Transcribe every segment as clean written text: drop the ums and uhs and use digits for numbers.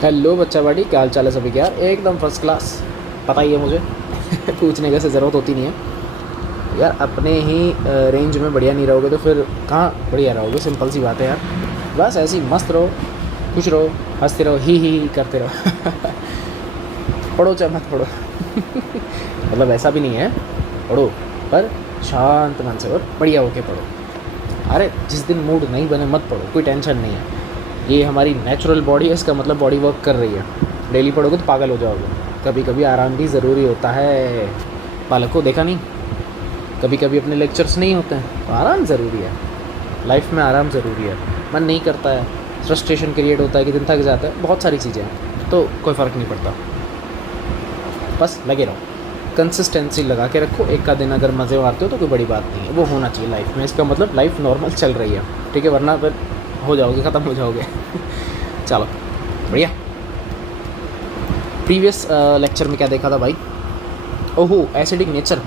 Hello बच्चा बाड़ी, क्या हाल चाल है सभी के यार? एकदम फर्स्ट क्लास। पता ही है मुझे। पूछने की ज़रूरत होती नहीं है यार। अपने ही रेंज में बढ़िया नहीं रहोगे तो फिर कहाँ बढ़िया रहोगे? सिंपल सी बात है यार। बस ऐसे ही मस्त रहो, खुश रहो, हंसते रहो, ही करते रहो। पढ़ो चाहे मत पढ़ो। मतलब ऐसा भी नहीं है, पढ़ो पर शांत मन से और बढ़िया होके पढ़ो। अरे जिस दिन मूड नहीं बने मत पढ़ो, कोई टेंशन नहीं है। ये हमारी नेचुरल बॉडी है, इसका मतलब बॉडी वर्क कर रही है। डेली पढ़ोगे तो पागल हो जाओगे। कभी कभी आराम भी ज़रूरी होता है। बालक को देखा नहीं? कभी कभी अपने लेक्चर्स नहीं होते हैं तो आराम ज़रूरी है। लाइफ में आराम ज़रूरी है। मन नहीं करता है, फ्रस्ट्रेशन क्रिएट होता है कि दिन थक जाता है, बहुत सारी चीज़ें हैं, तो कोई फ़र्क नहीं पड़ता। बस लगे रहो, कंसिस्टेंसी लगा के रखो। एक का दिन अगर मज़े मारते हो तो कोई बड़ी बात नहीं है, वो होना चाहिए लाइफ में। इसका मतलब लाइफ नॉर्मल चल रही है, ठीक है? वरना फिर हो जाओगे, ख़त्म हो जाओगे। चलो बढ़िया। प्रीवियस लेक्चर में क्या देखा था भाई? ओहो, एसिडिक नेचर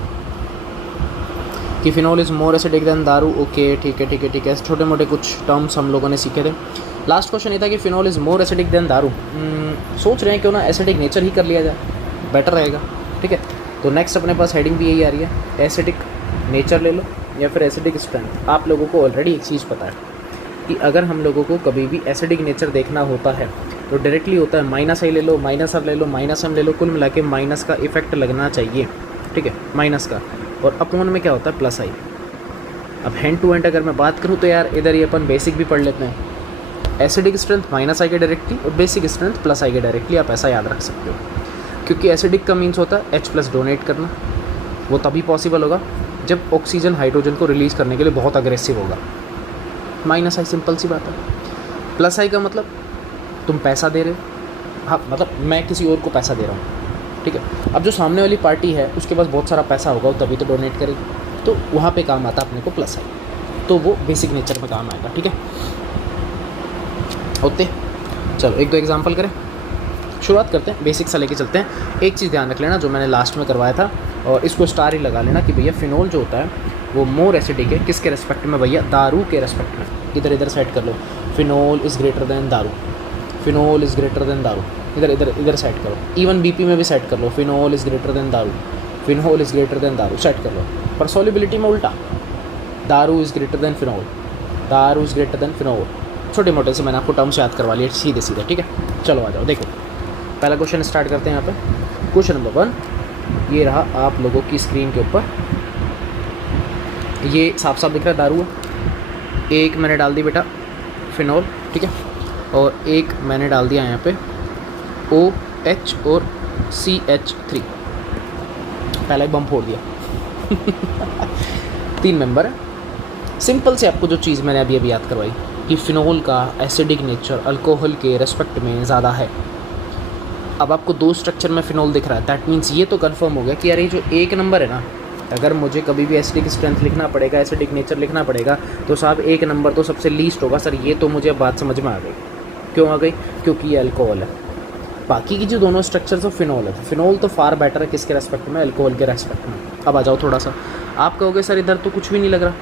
कि phenol is more acidic then दारू। ओके ठीक है ठीक है ठीक है, छोटे मोटे कुछ टर्म्स हम लोगों ने सीखे थे। लास्ट क्वेश्चन ये था कि phenol is more acidic then दारू। सोच रहे हैं क्यों ना एसिडिक नेचर ही कर लिया जाए, बेटर रहेगा। ठीक है, तो नेक्स्ट अपने पास हेडिंग भी यही आ रही है, एसिडिक नेचर ले लो या फिर एसिडिक स्ट्रेंथ। आप लोगों को ऑलरेडी एक चीज़ पता है कि अगर हम लोगों को कभी भी एसिडिक नेचर देखना होता है तो डायरेक्टली होता है माइनस आई ले लो, माइनस आर ले लो, माइनस एम ले लो, कुल मिला के माइनस का इफेक्ट लगना चाहिए। ठीक है, माइनस का। और अपॉन में क्या होता है? प्लस आई। अब हैंड टू हैंड अगर मैं बात करूँ तो यार इधर ये अपन बेसिक भी पढ़ लेते हैं। एसिडिक स्ट्रेंथ माइनस आई के डायरेक्टली और बेसिक स्ट्रेंथ प्लस आई के डायरेक्टली, आप ऐसा याद रख सकते हो। क्योंकि एसिडिक का मीन्स होता है H+ डोनेट करना। वो तभी पॉसिबल होगा जब ऑक्सीजन हाइड्रोजन को रिलीज़ करने के लिए बहुत अग्रेसिव होगा। माइनस आई, सिंपल सी बात है। प्लस आई का मतलब तुम पैसा दे रहे हो। हाँ, मतलब मैं किसी और को पैसा दे रहा हूँ, ठीक है? अब जो सामने वाली पार्टी है उसके पास बहुत सारा पैसा होगा, तभी तो डोनेट करेगी, तो वहाँ पे काम आता है अपने को प्लस आई, तो वो बेसिक नेचर में काम आएगा। ठीक है, होते चलो एक दो एग्जाम्पल करें, शुरुआत करते हैं, बेसिक सा लेके चलते हैं। एक चीज़ ध्यान रख लेना जो मैंने लास्ट में करवाया था, और इसको स्टार ही लगा लेना कि भैया फिनोल जो होता है वो मोर एसिडिक है। किसके रेस्पेक्ट में भैया? दारू के रेस्पेक्ट में। इधर इधर सेट कर लो, फिनोल इज़ ग्रेटर देन दारू, फिनोल इज़ ग्रेटर देन दारू। इधर इधर इधर सेट करो, इवन बीपी में भी सेट कर लो, फिनोल इज़ ग्रेटर देन दारू, फिनोल इज़ ग्रेटर देन दारू, सेट कर लो। पर सॉल्युबिलिटी में उल्टा, दारू इज़ ग्रेटर देन फिनोल, दारू इज़ ग्रेटर देन फिनोल। छोटे मोटे से मैंने आपको टर्म्स याद करवा लिए सीधे सीधे। ठीक है, चलो आ जाओ, देखो पहला क्वेश्चन स्टार्ट करते हैं। यहाँ पे क्वेश्चन नंबर 1 ये रहा आप लोगों की स्क्रीन के ऊपर। ये साफ साफ दिख रहा है दारू है। एक मैंने डाल दी बेटा फिनॉल, ठीक है, और एक मैंने डाल दिया यहाँ पे OH और CH3। पहला एक बम फोड़ दिया। 3 मेंबर है। सिंपल से आपको जो चीज़ मैंने अभी अभी याद करवाई कि फिनॉल का एसिडिक नेचर अल्कोहल के रेस्पेक्ट में ज़्यादा है। अब आपको 2 स्ट्रक्चर में फिनॉल दिख रहा है, दैट मीन्स ये तो कंफर्म हो गया कि यार ये जो एक नंबर है ना, अगर मुझे कभी भी एसिडिक स्ट्रेंथ लिखना पड़ेगा, एसिडिक नेचर लिखना पड़ेगा, तो साहब एक नंबर तो सबसे लीस्ट होगा। सर ये तो मुझे अब बात समझ में आ गई। क्यों आ गई? क्योंकि ये अल्कोहल है। बाकी की जो दोनों स्ट्रक्चर्स ऑफ फिनॉल है, फिनॉल तो फार बेटर है किसके रेस्पेक्ट में? अल्कोहल के रेस्पेक्ट में। अब आ जाओ थोड़ा सा, आप कहोगे सर इधर तो कुछ भी नहीं लग रहा,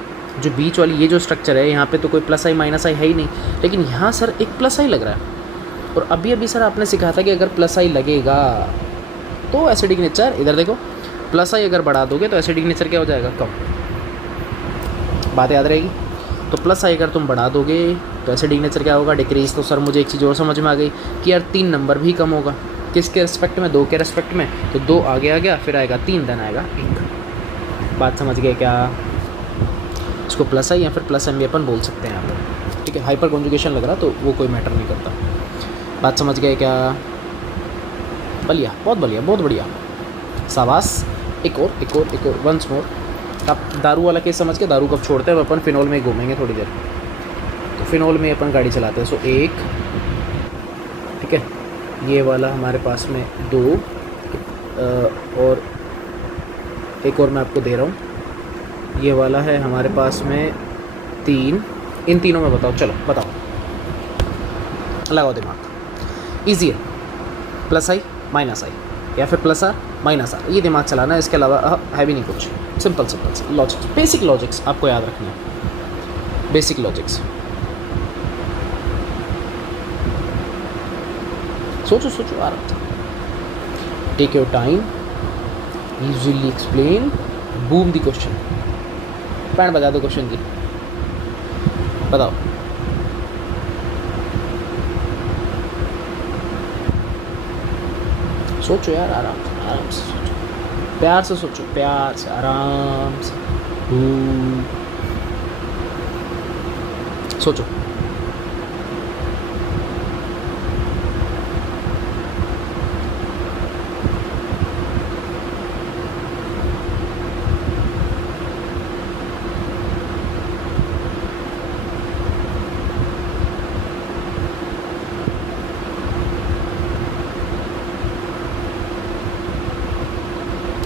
जो बीच वाली ये जो स्ट्रक्चर है यहाँ पे तो कोई प्लस आई माइनस आई है ही नहीं, लेकिन यहाँ सर एक प्लस आई लग रहा है। और अभी अभी सर आपने सिखाया था कि अगर प्लस आई लगेगा तो एसिडिक नेचर, इधर देखो, प्लस आई अगर बढ़ा दोगे तो एसिडिक नेचर क्या हो जाएगा? कम। बात याद रहेगी? तो प्लस आई अगर तुम बढ़ा दोगे तो एसिडिक नेचर क्या होगा? डिक्रीज। तो सर मुझे एक चीज़ और समझ में आ गई कि यार 3 नंबर भी कम होगा। किसके रेस्पेक्ट में? 2 के रेस्पेक्ट में। तो 2 आगे आ गया, फिर आएगा 3, देन आएगा 1। बात समझ गए क्या? इसको प्लस आई या फिर प्लस एम भी अपन बोल सकते हैं यहाँ पर, ठीक है? हाइपर कॉन्जुगेशन लग रहा तो वो कोई मैटर नहीं करता। बात समझ गए क्या? बढ़िया, बहुत बढ़िया, बहुत बढ़िया, शाबाश। एक और वंस मोर। आप दारू वाला केस समझ के, दारू कब छोड़ते हैं अपन? फिनॉल में घूमेंगे थोड़ी देर, तो फिनॉल में अपन गाड़ी चलाते हैं। सो 1, ठीक है, ये वाला हमारे पास में 2, और एक और मैं आपको दे रहा हूँ, ये वाला है हमारे पास में 3। इन तीनों में बताओ, चलो बताओ, लगाओ दिमाग। ईजी है, प्लस आई माइनस आई या फिर प्लस आर माइनस आर, ये दिमाग चलाना है, इसके अलावा है भी नहीं कुछ। सिंपल लॉजिक्स, बेसिक लॉजिक्स आपको याद रखने हैं, बेसिक लॉजिक्स। सोचो सोचो आराम से, take your time, easily explain, boom the question. Band बजा दो क्वेश्चन की, बताओ। सोचो यार, आराम से सोचो, प्यार से सोचो, प्यार से, आराम से। सोचो।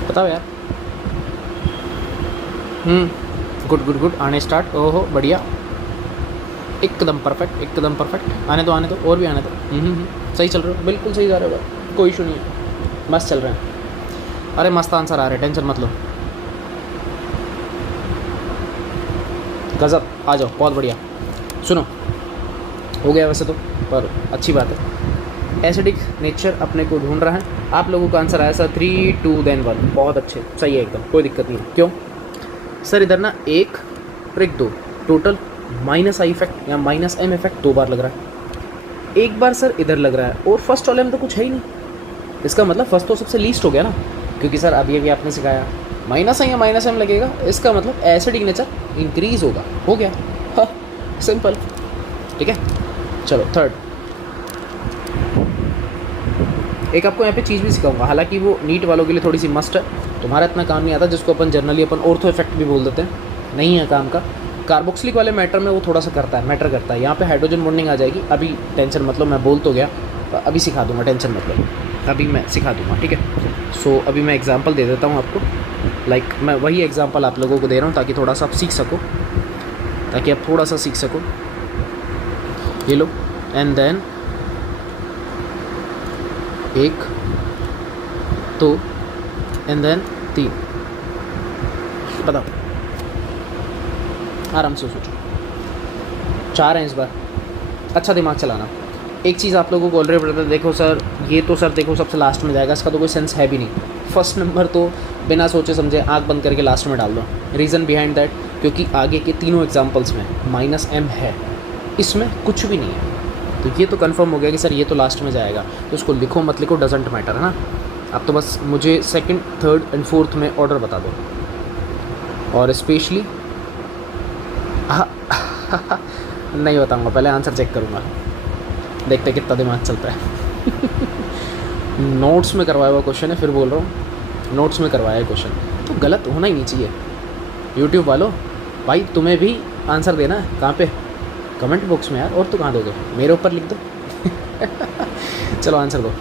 बताओ यार। गुड गुड गुड, आने स्टार्ट। ओहो बढ़िया, एकदम परफेक्ट, एकदम परफेक्ट। आने दो आने दो, और भी आने दो। सही चल रहे हो, बिल्कुल सही जा रहे हो, कोई इशू नहीं है, मस्त चल रहे हैं। अरे मस्त आंसर आ रहे हैं, टेंशन मत लो। गजब, आ जाओ, बहुत बढ़िया। सुनो, हो गया वैसे तो, पर अच्छी बात है। एसिडिक नेचर अपने को ढूंढ रहा है। आप लोगों का आंसर आया सर 3 2 then 1, बहुत अच्छे, सही है एकदम, कोई दिक्कत नहीं है। क्यों सर, इधर ना 1 और 1 2 टोटल -i इफेक्ट या -m इफेक्ट 2 बार लग रहा है। एक बार सर इधर लग रहा है, और फर्स्ट वाले में तो कुछ है ही नहीं। इसका मतलब फर्स्ट तो सबसे लीस्ट हो गया ना, क्योंकि सर अभी अभी आपने सिखाया -i या -m लगेगा, इसका मतलब एसिडिक नेचर इंक्रीज होगा। हो गया, हाँ सिंपल। ठीक है, चलो थर्ड। एक आपको यहाँ पे चीज़ भी सिखाऊंगा, हालांकि वो नीट वालों के लिए थोड़ी सी मस्ट है, तुम्हारा इतना काम नहीं आता, जिसको अपन जनरली अपन ऑर्थो इफेक्ट भी बोल देते हैं, नहीं है काम का। कार्बोक्सिलिक वाले मैटर में वो थोड़ा सा मैटर करता है। यहाँ पे हाइड्रोजन बॉन्डिंग आ जाएगी। अभी टेंशन मतलब, मैं बोल तो गया, अभी सिखा दूंगा, टेंशन मतलब, अभी मैं सिखा दूंगा। ठीक है, सो अभी मैं एग्जांपल दे देता हूँ आपको। लाइक मैं वही एग्जांपल आप लोगों को दे रहा हूँ ताकि थोड़ा सा आप सीख सको, ताकि आप थोड़ा सा सीख सको। ये लो, एंड देन 1 2 एंड देन 3। बताओ, आराम से सोचो। 4 हैं इस बार, अच्छा दिमाग चलाना। एक चीज़ आप लोगों को ऑलरेडी पता है, देखो सर ये तो सर देखो सबसे लास्ट में जाएगा, इसका तो कोई सेंस है भी नहीं। फर्स्ट नंबर तो बिना सोचे समझे आँख बंद करके लास्ट में डाल दो। रीज़न बिहाइंड दैट, क्योंकि आगे के तीनों एग्जाम्पल्स में -m है, इसमें कुछ भी नहीं है। तो ये तो कंफर्म हो गया कि सर ये तो लास्ट में जाएगा, तो उसको लिखो मत लिखो डजेंट मैटर, है ना। अब तो बस मुझे 2nd 3rd एंड 4th में ऑर्डर बता दो, और स्पेशली नहीं बताऊंगा, पहले आंसर चेक करूंगा, देखते कितना दिमाग चलता है। नोट्स में करवाया हुआ क्वेश्चन है, फिर बोल रहा हूँ नोट्स में करवाया है क्वेश्चन, तो गलत होना ही नहीं चाहिए। यूट्यूब वालों भाई, तुम्हें भी आंसर देना है, कहाँ पे? कमेंट बॉक्स में यार, और तो कहाँ दोगे, मेरे ऊपर लिख दो। चलो आंसर दो।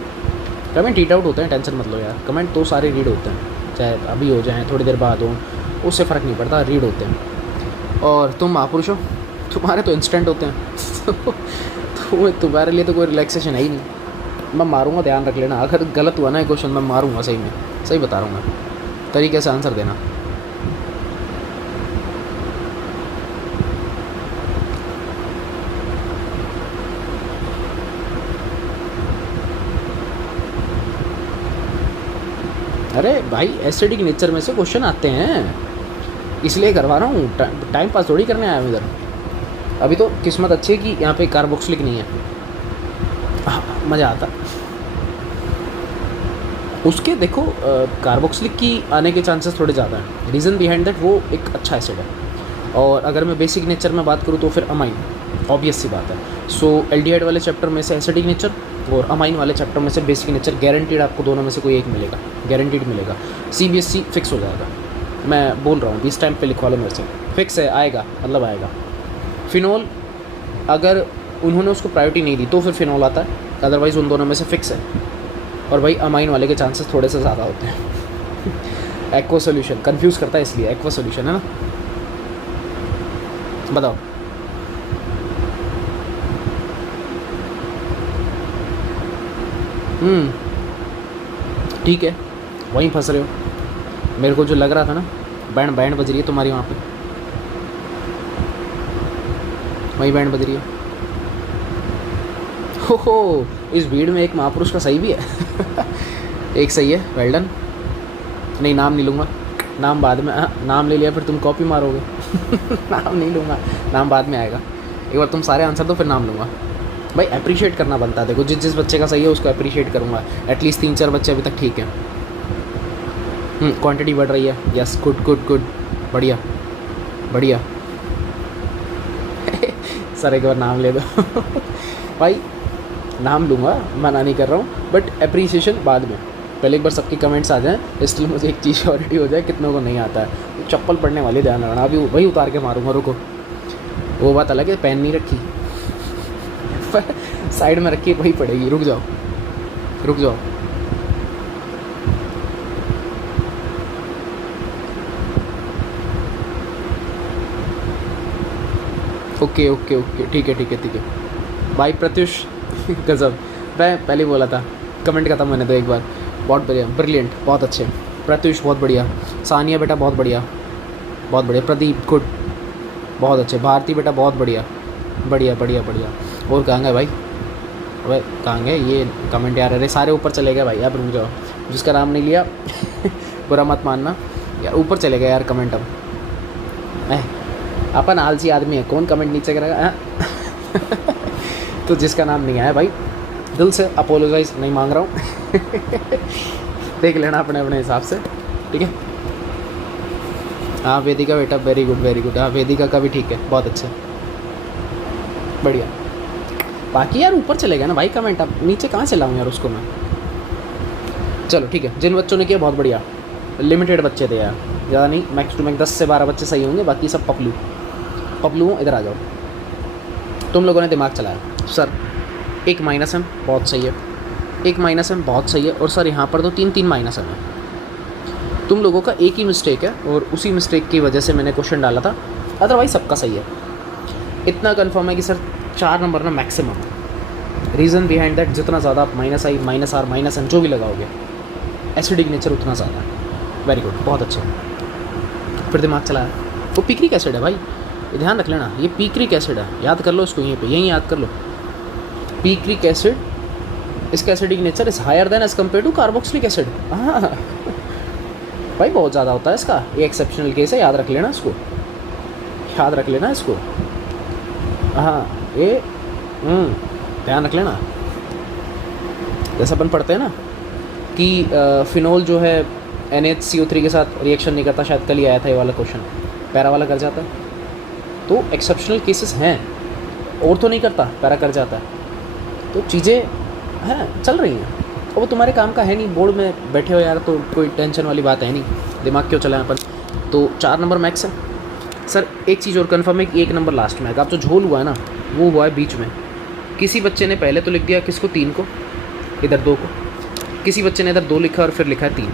कमेंट रीड आउट होते हैं, टेंशन मत लो यार, कमेंट तो सारे रीड होते हैं, चाहे अभी हो जाएँ थोड़ी देर बाद हो, उससे फ़र्क नहीं पड़ता, रीड होते हैं। और तुम महापुरुष हो, तुम्हारे तो इंस्टेंट होते हैं। तो तुम्हारे लिए तो कोई रिलैक्सेशन है ही नहीं। मैं मारूंगा, ध्यान रख लेना, अगर गलत हुआ ना ये क्वेश्चन मैं मारूंगा, सही में सही बता रहा हूँ मैं, तरीके से आंसर देना। अरे भाई, एसिडिक नेचर में से क्वेश्चन आते हैं, इसलिए करवा रहा हूँ, टाइम पास थोड़ी करने आया हूँ इधर। अभी तो किस्मत अच्छी है कि यहाँ पे कार्बोक्सिलिक नहीं है, मज़ा आता। उसके देखो कार्बोक्सिलिक की आने के चांसेस थोड़े ज़्यादा हैं। रीज़न बिहाइंड दैट, वो एक अच्छा एसिड है। और अगर मैं बेसिक नेचर में बात करूँ तो फिर अमाइन, ऑब्वियस सी बात है। सो एल्डिहाइड वाले चैप्टर में से एसिडिक नेचर, और अमाइन वाले चैप्टर में से बेसिक नेचर, गारंटीड आपको दोनों में से कोई एक मिलेगा, गारंटीड मिलेगा। CBSE फिक्स हो जाएगा, मैं बोल रहा हूँ, इस टाइम पे लिखवा लो मेरे से, फिक्स है, आएगा मतलब आएगा। फिनोल, अगर उन्होंने उसको प्रायोरिटी नहीं दी तो फिर फिनोल आता है, अदरवाइज़ उन दोनों में से फिक्स है। और भाई अमाइन वाले के चांसेस थोड़े से ज़्यादा होते हैं। एक्वा सोल्यूशन कंफ्यूज करता है, इसलिए एक्वा सोल्यूशन है ना। बताओ, ठीक है, वहीं फंस रहे हो। मेरे को जो लग रहा था ना, बैंड बज रही है तुम्हारी वहाँ पे, वहीं बैंड बज रही है। हो इस भीड़ में एक महापुरुष का सही भी है। एक सही है, वेल डन। नहीं, नाम नहीं लूँगा, नाम बाद में। नाम ले लिया फिर तुम कॉपी मारोगे। नाम नहीं लूँगा, नाम बाद में आएगा। एक बार तुम सारे आंसर दो फिर नाम लूँगा। भाई अप्रिशिएट करना बनता है, देखो जिस बच्चे का सही है उसको अप्रिशिएट करूँगा। एटलीस्ट 3-4 बच्चे अभी तक ठीक हैं। क्वांटिटी बढ़ रही है, यस, गुड गुड गुड, बढ़िया बढ़िया। सर एक बार नाम ले दो। भाई नाम लूँगा, मना नहीं कर रहा हूँ, बट अप्रिसिएशन बाद में। पहले एक बार सबके कमेंट्स आ जाएं, इसलिए मुझे एक चीज़ श्योरिटी हो जाए कितनों को नहीं आता है। चप्पल पड़ने वाली, ध्यान रखना। अभी वही उतार के मारूंगा, रुको। वो बात अलग है, पेन नहीं रखी, साइड में रखी, वही पड़ेगी। रुक जाओ रुक जाओ। ओके ओके ओके, ठीक है ठीक है ठीक है। भाई प्रत्युष गजब, मैं पहले बोला था, कमेंट खत्म होने दो एक बार। बहुत बढ़िया, ब्रिलियंट, बहुत अच्छे। प्रत्युष बहुत बढ़िया। सानिया बेटा बहुत बढ़िया, बहुत बढ़िया। प्रदीप गुड, बहुत अच्छे। भारती बेटा बहुत बढ़िया, बढ़िया बढ़िया बढ़िया। और कहाँ गए भाई? अबे कहाँ गए ये कमेंट यार? अरे सारे ऊपर चले गए भाई, अब रुक जाओ। जिसका नाम नहीं लिया बुरा मत मानना यार, ऊपर चले गए यार कमेंट। अब अपन आलसी आदमी है, कौन कमेंट नीचे करेगा? तो जिसका नाम नहीं आया भाई, दिल से अपोलोजाइज नहीं मांग रहा हूँ। देख लेना अपने अपने हिसाब से, ठीक है। हाँ वेदिका बेटा, वेरी गुड वेरी गुड। हाँ वेदिका का भी ठीक है, बहुत अच्छे, बढ़िया। बाकी यार ऊपर चले गए ना भाई कमेंट, अब नीचे कहाँ से लाऊँ यार उसको मैं? चलो ठीक है, जिन बच्चों ने किया बहुत बढ़िया। लिमिटेड बच्चे थे यार, ज़्यादा नहीं, मैक्स टू मैक्स 10 से 12 बच्चे सही होंगे, बाकी सब पपलू पपलू। इधर आ जाओ। तुम लोगों ने दिमाग चलाया। सर एक माइनस एम बहुत सही है, एक माइनस एम बहुत सही है, और सर यहाँ पर तो 3-3 माइनस एम है। तुम लोगों का एक ही मिस्टेक है, और उसी मिस्टेक की वजह से मैंने क्वेश्चन डाला था, अदरवाइज सबका सही है। इतना कन्फर्म है कि सर 4 नंबर ना मैक्सिमम है। रीज़न बिहाइंड दैट, जितना ज़्यादा आप minus I minus R minus M जो भी लगाओगे, एसिडिक नेचर उतना ज़्यादा है। वेरी गुड, बहुत अच्छे। फिर दिमाग चलाया। वो पिक्रिक एसिड है भाई, ये ध्यान रख लेना, ये पिक्रिक एसिड है, याद कर लो इसको, यहीं पे यहीं याद कर लो। पिक्रिक एसिड, इसका acidic nature is higher than as compare to carboxylic acid. हाँ भाई बहुत ज़्यादा होता है इसका, ये एक्सेप्शनल केस है, याद रख लेना इसको, याद रख लेना इसको। हाँ ये ध्यान रख लेना। जैसे अपन पढ़ते हैं ना कि फिनोल जो है NaCO3 के साथ रिएक्शन नहीं करता, शायद कल ही आया था ये वाला क्वेश्चन, पैरा वाला कर जाता है। तो एक्सेप्शनल केसेस हैं, और तो नहीं करता, पैरा कर जाता है। तो चीज़ें हैं, चल रही हैं, और वो तुम्हारे काम का है नहीं, बोर्ड में बैठे हो यार, तो कोई टेंशन वाली बात है नहीं, दिमाग क्यों चलाएं अपन। तो 4 नंबर मैक्स है। सर एक चीज़ और कन्फर्म है कि 1 नंबर लास्ट में आएगा। अब जो झोल हुआ है ना, वो हुआ है बीच में। किसी बच्चे ने पहले तो लिख दिया किसको, 3 को, इधर 2 को, किसी बच्चे ने इधर 2 लिखा और फिर लिखा है 3।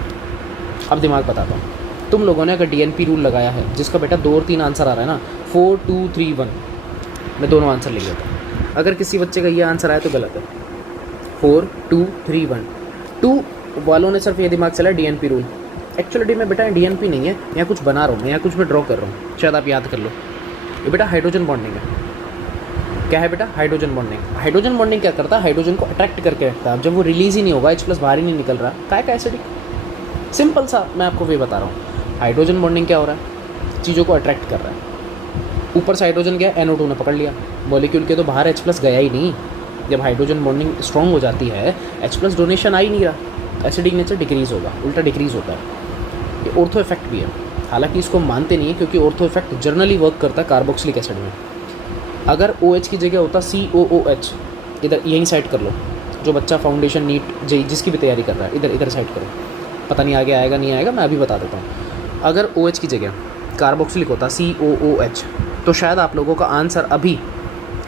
अब दिमाग बताता हूँ, तुम लोगों ने अगर DNP रूल लगाया है, जिसका बेटा 2 और 3 आंसर आ रहा है ना, 4 2 3 1, मैं दोनों आंसर लिख देता हूँ। अगर किसी बच्चे का ये आंसर आया तो गलत है। 4 2 3 1, 2 वालों ने सिर्फ ये दिमाग चला DNP रूल। एक्चुअली में बेटा DNP नहीं है, यहाँ कुछ बना रहा हूँ मैं, यहाँ कुछ मैं ड्रॉ कर रहा हूँ, शायद आप याद कर लो। ये बेटा हाइड्रोजन बॉन्डिंग है। क्या है बेटा? Hydrogen bonding. हाइड्रोजन बॉन्डिंग क्या करता है? हाइड्रोजन को अट्रैक्ट करके रखता है। अब जब वो रिलीज़ ही नहीं होगा, H+ बाहर ही नहीं निकल रहा, काय का एसिडिक। सिंपल सा मैं आपको वे बता रहा हूँ। हाइड्रोजन बॉन्डिंग क्या हो रहा है? चीज़ों को अट्रैक्ट कर रहा है। ऊपर से हाइड्रोजन गया, NO2 ने पकड़ लिया, मॉलिक्यूल के तो बाहर H+ गया ही नहीं। जब हाइड्रोजन बॉन्डिंग स्ट्रॉन्ग हो जाती है, H+ डोनेशन आ ही नहीं रहा, एसिडिक नेचर डिक्रीज़ होगा, उल्टा डिक्रीज़ होता है। ये ऑर्थो इफेक्ट भी है, हालांकि इसको मानते नहीं है, क्योंकि ऑर्थो इफेक्ट जनरली वर्क करता है कार्बोक्सिलिक एसिड में। अगर OH की जगह होता COOH, इधर यहीं साइड कर लो, जो बच्चा फाउंडेशन नीट जेई जिसकी भी तैयारी कर रहा है, इधर साइड करो, पता नहीं आगे आएगा नहीं आएगा, मैं अभी बता देता हूँ। अगर OH की जगह कार्बोक्सिलिक होता COOH, तो शायद आप लोगों का आंसर अभी,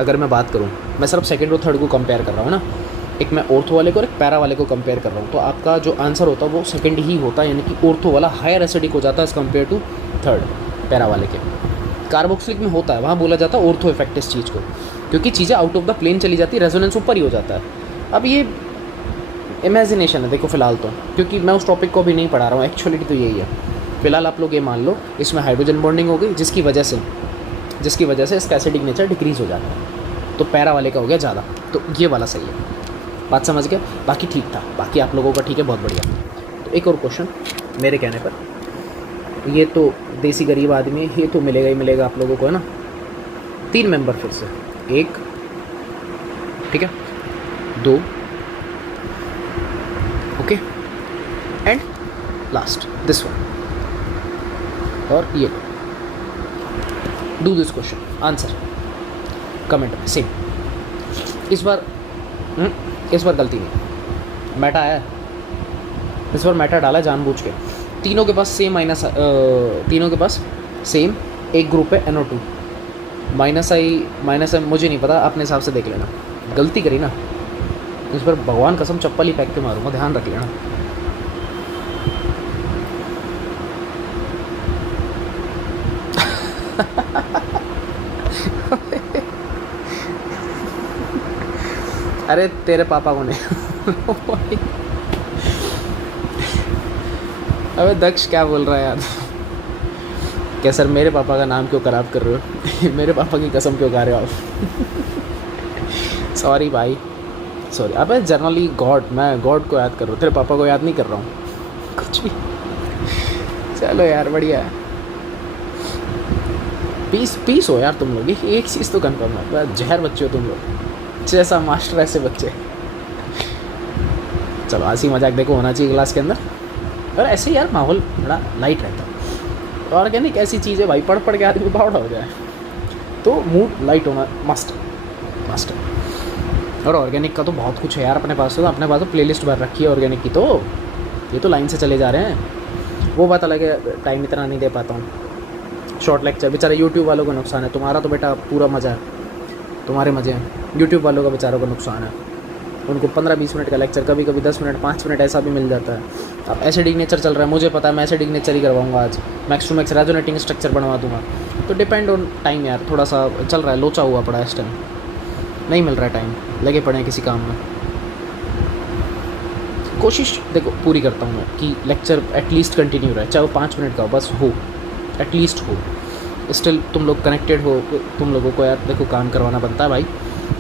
अगर मैं बात करूँ, मैं सिर्फ सेकंड और थर्ड को कंपेयर कर रहा हूँ ना, एक मैं ऑर्थो वाले को और एक पैरा वाले को कंपेयर कर रहा हूँ, तो आपका जो आंसर होता है वो सेकंड ही होता है, यानी कि ऑर्थो वाला हायर एसिडिक हो जाता है as compare to third para वाले के। कार्बोक्सिलिक में होता है, वहाँ बोला जाता है ऑर्थो इफेक्ट इस चीज़ को, क्योंकि चीज़ें आउट ऑफ द प्लेन चली जाती है, रेजोनेंस ऊपर ही हो जाता है। अब ये इमेजिनेशन है देखो फ़िलहाल तो, क्योंकि मैं उस टॉपिक को भी नहीं पढ़ा रहा हूँ, एक्चुअलिटी तो यही है। फिलहाल आप लोग ये मान लो इसमें हाइड्रोजन बॉन्डिंग हो गई, जिसकी वजह से इसका एसिडिक नेचर डिक्रीज़ हो जाता है, तो पैरा वाले का हो गया ज़्यादा, तो ये वाला सही है। बात समझ गए? बाकी ठीक था, बाकी आप लोगों का ठीक है, बहुत बढ़िया। तो एक और क्वेश्चन मेरे कहने पर, ये तो देसी गरीब आदमी है, ये तो मिलेगा ही मिलेगा आप लोगों को, है ना। 3 मेंबर फिर से, 1, ठीक है, 2, okay, and last this one. और ये do this question, answer comment में सेम। इस बार गलती नहीं, मेटा है इस बार, मेटा डाला जानबूझ के। तीनों के पास सेम माइनस, तीनों के पास सेम एक ग्रुप है NO2, minus I minus M, मुझे नहीं पता, अपने हिसाब से देख लेना। गलती करी ना इस बार, भगवान कसम चप्पल ही फेंक के मारूंगा, ध्यान रख लेना। अरे तेरे पापा को नहीं। अबे दक्ष क्या बोल रहा है यार? क्या सर मेरे पापा का नाम क्यों ख़राब कर रहे हो? मेरे पापा की कसम क्यों खा रहे हो आप? सॉरी भाई, सॉरी। अबे जनरली मैं गॉड को याद कर रहा हूँ, तेरे पापा को याद नहीं कर रहा हूँ कुछ भी। चलो यार बढ़िया है, पीस हो यार तुम लोग। एक चीज़ तो कन्फर्म है, जहर बच्चे हो तुम लोग, जैसा मास्टर ऐसे बच्चे। चलो हंसी मजाक देखो होना चाहिए क्लास के अंदर, और ऐसे यार माहौल बड़ा लाइट रहता है। ऑर्गेनिक ऐसी चीज़ है भाई, पढ़ के आदमी बावड़ा हो जाए, तो मूड लाइट होना मस्ट। और ऑर्गेनिक का तो बहुत कुछ है यार अपने पास, तो प्लेलिस्ट भर रखी है ऑर्गेनिक की, तो ये तो लाइन से चले जा रहे हैं। वो बात अलग है, टाइम इतना नहीं दे पाता हूँ। शॉर्ट लेक्चर बेचारे यूट्यूब वालों का नुकसान है, तुम्हारा तो बेटा पूरा मज़ा है, तुम्हारे मज़े हैं। यूट्यूब वालों का बेचारों का नुकसान है, उनको 15-20 मिनट का लेक्चर, कभी 10 मिनट 5 मिनट ऐसा भी मिल जाता है। अब एसिडिक नेचर चल रहा है, मुझे पता है, मैं एसिडिक नेचर ही करवाऊंगा आज, max to max resonating structure बनवा दूंगा। तो डिपेंड ऑन टाइम यार, थोड़ा सा चल रहा है, लोचा हुआ पड़ा है इस टाइम, नहीं मिल रहा है टाइम, लगे पड़े हैं किसी काम में। कोशिश देखो पूरी करता हूँ मैं कि लेक्चर एटलीस्ट कंटिन्यू रहे, चाहे वो 5 मिनट का हो, बस हो, एटलीस्ट हो। स्टिल तुम लोग कनेक्टेड हो, तुम लोगों को यार देखो काम करवाना बनता है भाई।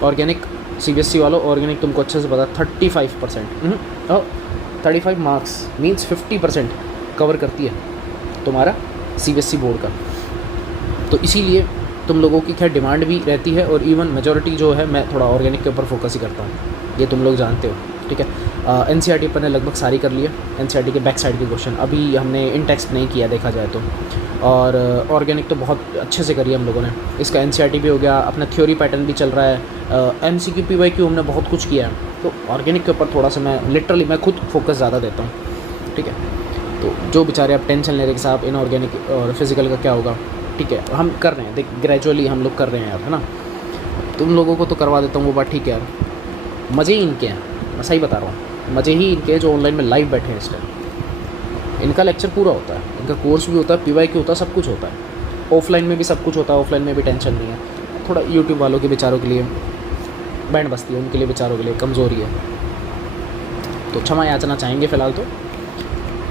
ऑर्गेनिक CBSE वालों, ऑर्गेनिक तुमको अच्छे से पता, 35% और 35 मार्क्स मीन्स 50% कवर करती है तुम्हारा CBSE बोर्ड का। तो इसीलिए तुम लोगों की खैर डिमांड भी रहती है, और इवन मेजॉरिटी जो है मैं थोड़ा ऑर्गेनिक के ऊपर फोकस ही करता हूँ, ये तुम लोग जानते हो, ठीक है। NCERT पर ने लगभग सारी कर ली है, NCERT के बैक साइड के क्वेश्चन अभी हमने इन टेक्स्ट नहीं किया देखा जाए तो, और ऑर्गेनिक तो बहुत अच्छे से करी है हम लोगों ने। इसका NCERT भी हो गया, अपना थ्योरी पैटर्न भी चल रहा है, MCQ PYQ हमने बहुत कुछ किया है। तो ऑर्गेनिक के ऊपर थोड़ा सा मैं खुद फोकस ज़्यादा देता हूँ, ठीक है। तो जो बेचारे आप टेंशन ले रहे कि साहब इनऑर्गेनिक और फिजिकल का क्या होगा, ठीक है, हम कर रहे हैं, देख ग्रेजुअली हम लोग कर रहे हैं यार, है ना। तुम लोगों को तो करवा देता हूँ वो बात, ठीक है यार, मज़े ही इनके हैं, मैं सही बता रहा हूँ, मज़े ही इनके जो ऑनलाइन में लाइव बैठे हैं इस टाइम। इनका लेक्चर पूरा होता है, इनका कोर्स भी होता है, PYQ होता है, सब कुछ होता है। ऑफलाइन में भी सब कुछ होता है, ऑफलाइन में भी टेंशन नहीं है। थोड़ा यूट्यूब वालों के बेचारों के लिए बैंड बस्ती है, उनके लिए बेचारों के लिए कमज़ोरी है, तो क्षमा याचना चाहेंगे फ़िलहाल तो,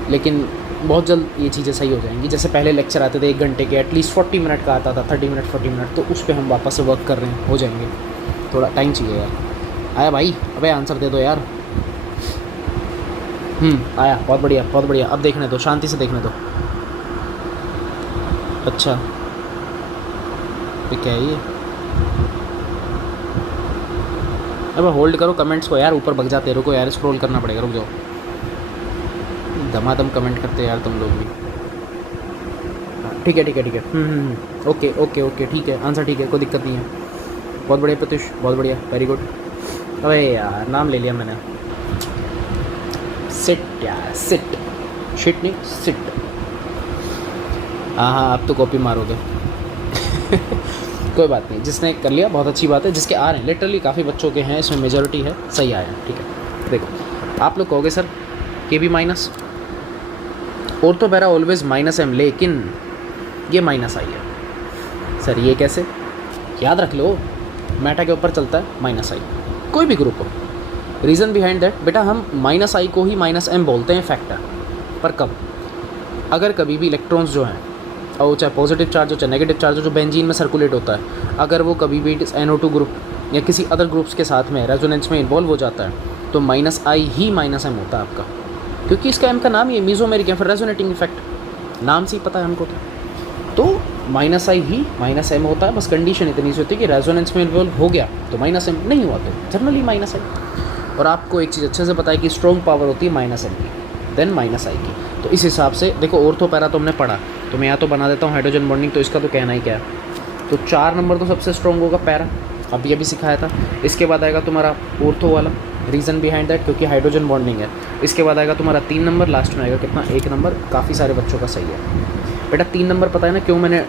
लेकिन बहुत जल्द ये चीज़ें सही हो जाएंगी। जैसे पहले लेक्चर आते थे 1 घंटे के, एटलीस्ट 40 मिनट का आता था, 30 मिनट 40 मिनट, तो उस पर हम वापस से वर्क कर रहे हैं, हो जाएंगे। थोड़ा टाइम चाहिए यार। आया भाई, अबे आंसर दे दो यार। आया, बहुत बढ़िया बहुत बढ़िया। अब देखने दो, शांति से देखने दो। अच्छा तो क्या है ये? अब होल्ड करो कमेंट्स को यार, ऊपर भग जाते, रुको यार, स्क्रॉल करना पड़ेगा, रुक जाओ। धमाधम कमेंट करते यार तुम लोग भी। ठीक है। ओके ठीक है, आंसर ठीक है, कोई दिक्कत नहीं है। बहुत बढ़िया प्रत्युष, बहुत बढ़िया, वेरी गुड। अबे यार नाम ले लिया मैंने। सिट यार, सिट, शिट नहीं, सिट। हाँ अब तो कॉपी मारोगे। कोई बात नहीं, जिसने कर लिया बहुत अच्छी बात है, जिसके आ रहे हैं लिटरली काफ़ी बच्चों के हैं, इसमें मेजॉरिटी है सही आया, ठीक है। देखो आप लोग कहोगे सर KB माइनस, और तो मेरा ऑलवेज -M, लेकिन ये माइनस आई है सर, ये कैसे? याद रख लो, मेटा के ऊपर चलता है -I, कोई भी ग्रुप हो। रीज़न बिहाइंड दैट बेटा, हम -I को ही -M बोलते हैं फैक्टर, पर कब? अगर कभी भी इलेक्ट्रॉन्स जो हैं, और चाहे पॉजिटिव चार्ज हो चाहे नेगेटिव चार्ज हो, जो बेंजीन में सर्कुलेट होता है, अगर वो कभी भी NO2 ग्रुप या किसी अदर ग्रुप्स के साथ में रेजोनेंस में इन्वॉल्व हो जाता है, तो माइनस आई ही माइनस एम होता है आपका, क्योंकि इसका एम का नाम ही है मीजोमेरिक है, फिर रेजोनेटिंग इफेक्ट नाम से ही पता है हमको। तो माइनस आई ही माइनस एम होता है, बस कंडीशन इतनी सी होती है कि रेजोनेंस में इन्वॉल्व हो गया तो माइनस एम, नहीं हुआ तो जनरली माइनस आई। और आपको एक चीज़ अच्छे से पता है कि स्ट्रॉन्ग पावर होती है माइनस एम की देन माइनस आई की। तो इस हिसाब से देखो ऑर्थो पैरा तो हमने पढ़ा, तो मैं यहाँ तो बना देता हूँ हाइड्रोजन बॉन्डिंग, तो इसका तो कहना ही क्या है। तो 4 नंबर तो सबसे स्ट्रॉन्ग होगा पैरा, अभी अभी सिखाया था। इसके बाद आएगा तुम्हारा ऑर्थो वाला, रीज़न बिहाइंड दैट क्योंकि हाइड्रोजन बॉन्डिंग है। इसके बाद आएगा तुम्हारा 3 नंबर, लास्ट में आएगा कितना 1 नंबर, काफ़ी सारे बच्चों का सही है बेटा। 3 नंबर पता है ना क्यों मैंने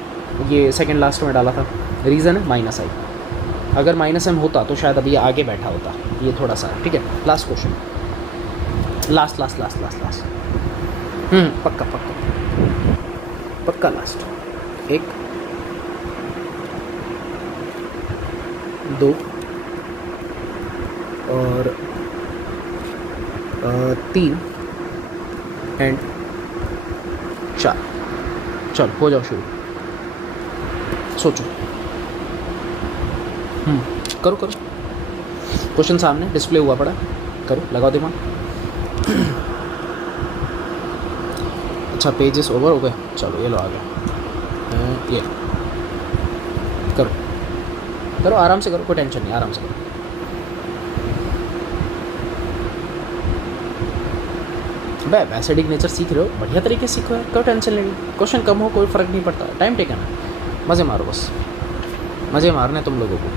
ये सेकंड लास्ट में डाला था, रीज़न है माइनस आई। अगर माइनस एम होता तो शायद अभी आगे बैठा होता, ये थोड़ा सा ठीक है। Last question, last last last last last पक्का पक्का पक्का लास्ट, 1 2 और 3 एंड 4। चल हो जाओ शुरू, सोचो। करो करो, क्वेश्चन सामने डिस्प्ले हुआ पड़ा, करो लगाओ दिमाग। अच्छा पेजेस ओवर हो गए, चलो ये लो आ गया। ये करो करो आराम से करो, कोई टेंशन नहीं, आराम से करो। भाई एसिडिक नेचर सीख रहे हो, बढ़िया तरीके से सीखो, कोई टेंशन लेनी, क्वेश्चन कम हो कोई फ़र्क नहीं पड़ता, टाइम टेकन है, मज़े मारो बस, मज़े मारने तुम लोगों को।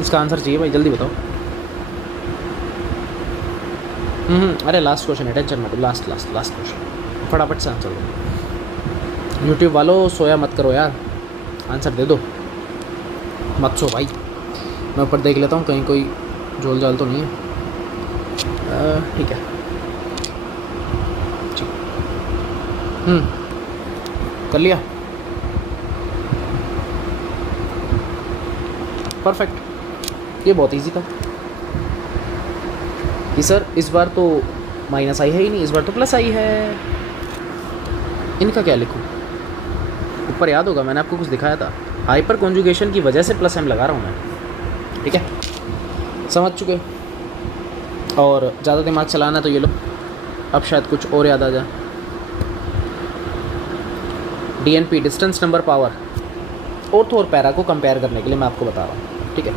इसका आंसर चाहिए भाई, जल्दी बताओ। अरे लास्ट क्वेश्चन है, टेंशन मत, लास्ट लास्ट लास्ट क्वेश्चन, फटाफट से आंसर दो। यूट्यूब वालों सोया मत करो यार, आंसर दे दो, मत सो भाई। मैं ऊपर देख लेता हूँ कहीं कोई झोल झाल तो नहीं है। ठीक है ठीक, कर लिया, परफेक्ट। ये बहुत इजी था कि सर इस बार तो माइनस आई है ही नहीं, इस बार तो प्लस आई है, इनका क्या लिखूं? ऊपर याद होगा मैंने आपको कुछ दिखाया था, हाइपर कॉन्जुगेशन की वजह से प्लस एम लगा रहा हूँ मैं, ठीक है, समझ चुके। और ज़्यादा दिमाग चलाना तो ये लो, अब शायद कुछ और याद आ जाए। DNP distance number power, ortho और पैरा को कंपेयर करने के लिए मैं आपको बता रहा हूँ, ठीक है।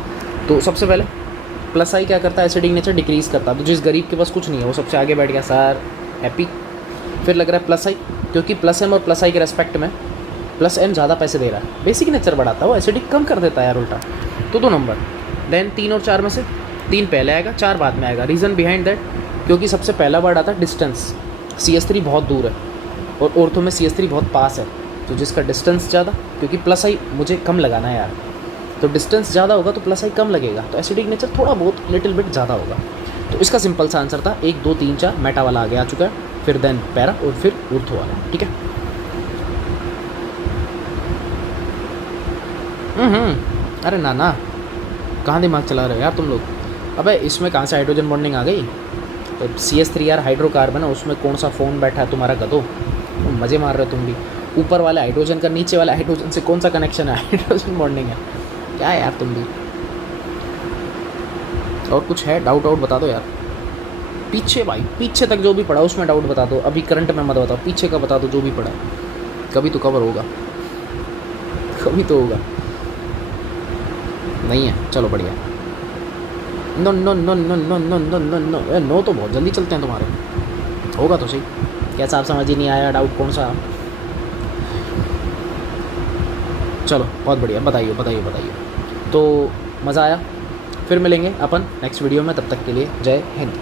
तो सबसे पहले प्लस आई क्या करता है, एसिडिक नेचर डिक्रीज़ करता है। तो जिस गरीब के पास कुछ नहीं है वो सबसे आगे बैठ गया सर, हैप्पी। फिर लग रहा है प्लस आई, क्योंकि प्लस एम और प्लस आई के रेस्पेक्ट में प्लस एम ज़्यादा पैसे दे रहा है, बेसिक नेचर बढ़ाता है वो, एसिडिक कम कर देता है यार उल्टा। तो 2 नंबर, देन 3 और 4 में से 3 पहले आएगा, 4 बाद में आएगा। रीज़न बिहाइंड दैट क्योंकि सबसे पहला वर्ड आता है डिस्टेंस, CS3 बहुत दूर है और ऑर्थो में CS3 बहुत पास है, तो जिसका डिस्टेंस ज़्यादा, क्योंकि प्लस आई मुझे कम लगाना है यार, तो डिस्टेंस ज़्यादा होगा तो प्लस आई कम लगेगा, तो एसिडिक नेचर थोड़ा बहुत लिटिल बिट ज़्यादा होगा। तो इसका सिंपल सा आंसर था 1 2 3 4, मेटा वाला आगे आ चुका है, फिर देन पैरा और फिर ऑर्थो वाला, ठीक है। अरे ना कहाँ दिमाग चला रहे हो यार तुम लोग। अबे इसमें कहाँ से हाइड्रोजन बॉन्डिंग आ गई, तो CS3 यार हाइड्रोकार्बन है, उसमें कौन सा फ़ोन बैठा है तुम्हारा गधो, मज़े मार रहे हो तुम भी। ऊपर वाले हाइड्रोजन का नीचे वाले हाइड्रोजन से कौन सा कनेक्शन है, हाइड्रोजन बॉन्डिंग है क्या यार तुम भी। और कुछ है डाउट बता दो यार, पीछे भाई पीछे तक जो भी पढ़ा उसमें डाउट बता दो, अभी करंट में मत बताओ, पीछे का बता दो जो भी पढ़ा, कभी तो कवर होगा, कभी तो होगा, नहीं है चलो बढ़िया। No no no no no no no no no no तो बहुत जल्दी चलते हैं तुम्हारे, होगा तो सही, कैसा आप समझ ही नहीं आया डाउट कौन सा। चलो बहुत बढ़िया, बताइए बताइए बताइए। तो मज़ा आया, फिर मिलेंगे अपन नेक्स्ट वीडियो में, तब तक के लिए जय हिंद।